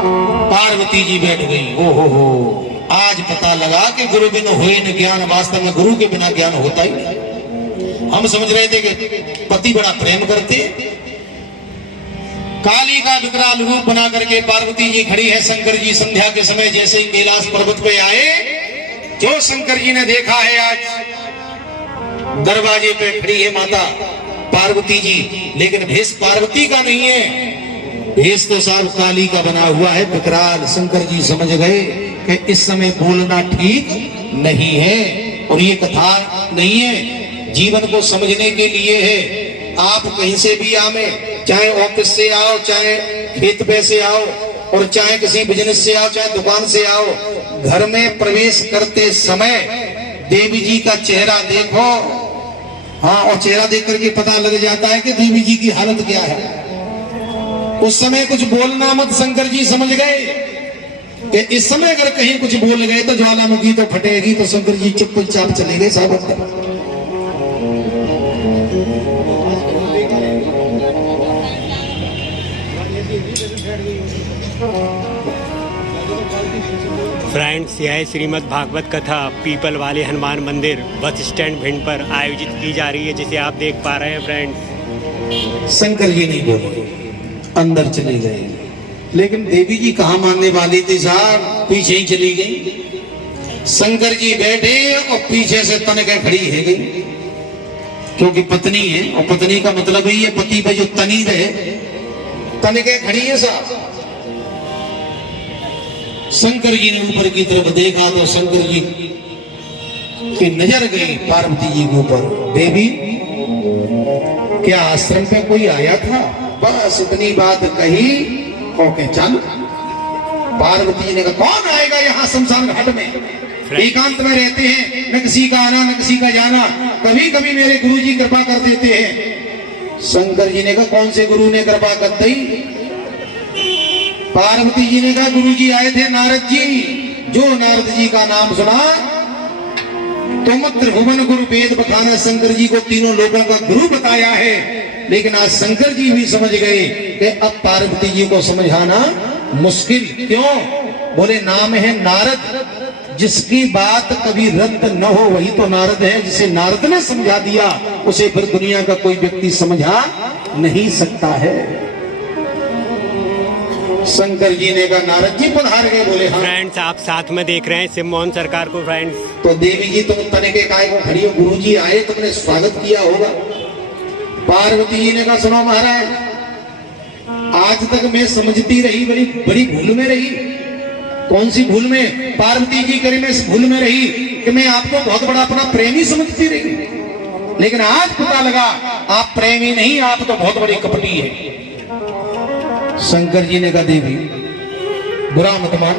पार्वती जी बैठ गई। ओ हो, आज पता लगा कि गुरु बिन होए न ज्ञान। वास्तव में गुरु के बिना ज्ञान होता ही नहीं। हम समझ रहे थे कि पति बड़ा प्रेम करते। काली का विकराल रूप बना करके पार्वती जी खड़ी है। शंकर जी संध्या के समय जैसे ही कैलाश पर्वत पे आए, जो शंकर जी ने देखा है, आज दरवाजे पे खड़ी है माता पार्वती जी, लेकिन भेष पार्वती का नहीं है, भेष तो साहब काली का बना हुआ है, विकराल। शंकर जी समझ गए कि इस समय बोलना ठीक नहीं है, और ये कथा नहीं है, जीवन को समझने के लिए है। आप कहीं से भी आवे, चाहे ऑफिस से आओ, चाहे खेत पे से आओ, और चाहे किसी बिजनेस से आओ, चाहे दुकान से आओ, घर में प्रवेश करते समय देवी जी का चेहरा देखो। हाँ, और चेहरा देख करके पता लग जाता है कि देवी जी की हालत क्या है। उस समय कुछ बोलना मत। शंकर जी समझ गए कि इस समय अगर कहीं कुछ बोल गए तो ज्वालामुखी तो फटेगी। तो शंकर जी चुपचाप चले गए साहब। फ्रेंड्स, यह श्रीमद् भागवत कथा पीपल वाले हनुमान मंदिर बस स्टैंड भिंड पर आयोजित की जा रही है, जिसे आप देख पा रहे हैं। फ्रेंड्स, शंकर जी नहीं बोले, अंदर चले गए, लेकिन देवी जी कहाँ मानने वाली थी साहब, पीछे ही चली गई। शंकर जी बैठे और पीछे से तनिक खड़ी है गई, क्योंकि पत्नी है, और पत्नी का मतलब ही है पति पे जो तनी रहे, तनिक खड़ी है साहब। शंकर जी ने ऊपर की तरफ देखा तो शंकर जी की नजर गई पार्वती जी के ऊपर। देवी, क्या आश्रम पे कोई आया था? बस इतनी बात कही, ओके चल। पार्वती जी ने कहा, कौन आएगा यहाँ शमशान घाट में? एकांत में रहते हैं, न किसी का आना न किसी का जाना, कभी कभी मेरे गुरु जी कृपा कर देते हैं। शंकर जी ने कहा, कौन से गुरु ने कृपा कर दी? पार्वती जी ने कहा, गुरु जी आए थे नारद जी। जो नारद जी का नाम सुना, तुम त्रिभुवन गुरु वेद बखाना। शंकर जी को तीनों लोगों का गुरु बताया है, लेकिन आज शंकर जी भी समझ गए कि अब पार्वती जी को समझाना मुश्किल। क्यों? बोले, नाम है नारद, जिसकी बात कभी रद्द न हो वही तो नारद है। जिसे नारद ने समझा दिया, उसे फिर दुनिया का कोई व्यक्ति समझा नहीं सकता है। शंकर जी ने कहा, नारद जी पधार गए? बोले हाँ। फ्रेंड्स, आप साथ में देख रहे हैं शिव मोहन सरकार को। फ्रेंड्स, तो देवी जी तुम तने के काय को खड़ी हो? गुरु जी आए, तुमने स्वागत किया होगा। पार्वती जी ने कहा, सुनो महाराज, आज तक मैं समझती रही, बड़ी बड़ी भूल में रही। कौन सी भूल में? पार्वती जी करी मैं इस भूल में रही कि मैं आपको बहुत बड़ा अपना प्रेमी समझती रही, लेकिन आज पता लगा आप प्रेमी नहीं, आप तो बहुत बड़ी कपटी है। शंकर जी ने कहा, देवी बुरा मत मान,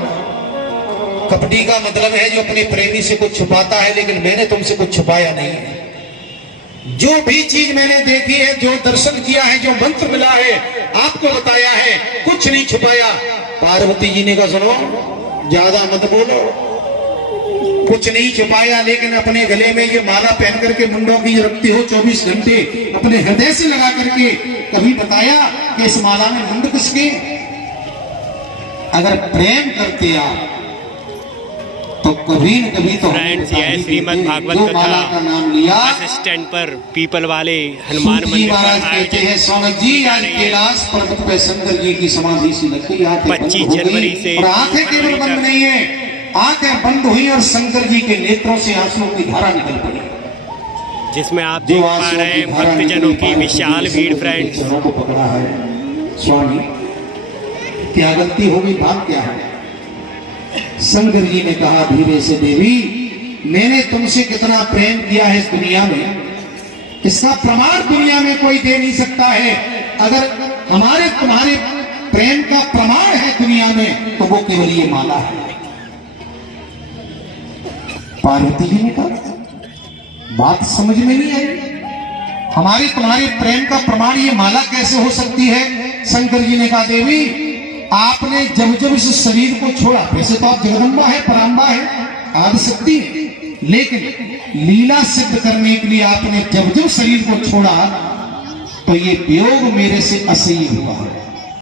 कपटी का मतलब है जो अपने प्रेमी से कुछ छुपाता है, लेकिन मैंने तुमसे कुछ छुपाया नहीं है। जो भी चीज मैंने देखी है, जो दर्शन किया है, जो मंत्र मिला है, आपको बताया है, कुछ नहीं छुपाया। पार्वती जी ने कहा, सुनो ज्यादा मत बोलो, कुछ नहीं छुपाया, लेकिन अपने गले में ये माला पहन करके मुंडों की रखती हो 24 घंटे, अपने हृदय से लगा करके कभी बताया कि इस माला में मुंड किसके? अगर प्रेम करते आप तो कभी न कभी तो। फ्रेंड्स, यह श्रीमद् भागवत कथा का नाम लिया बस स्टैंड पर पीपल वाले हनुमान मंदिर महाराज कहते हैं, सोनक जी आज कैलाश पर्वत पे शंकर जी की समाधि सी लगती। 25 जनवरी से। और आंखें केवल बंद नहीं है, आंखें बंद हुई और शंकर जी के नेत्रों से आंसुओं की धारा निकल पड़ी, जिसमें आप देख पा रहे हैं भक्तजनों की विशाल भीड़। फ्रेंड्स, को पकड़ा है। स्वामी, क्या गलती होगी? बात क्या है? शंकर जी ने कहा धीरे से, देवी मैंने तुमसे कितना प्रेम किया है इस दुनिया में, इसका प्रमाण दुनिया में कोई दे नहीं सकता है। अगर हमारे तुम्हारे प्रेम का प्रमाण है दुनिया में, तो वो केवल ये माला है। पार्वती जी ने कहा, बात समझ में नहीं आई, हमारे तुम्हारे प्रेम का प्रमाण ये माला कैसे हो सकती है? शंकर जी ने कहा, देवी आपने जब जब इस शरीर को छोड़ा, वैसे तो आप जगदम्बा है, पराम्बा है, आदिशक्ति है, लेकिन लीला सिद्ध करने के लिए आपने जब जब शरीर को छोड़ा, तो ये वियोग मेरे से असह्य हुआ है।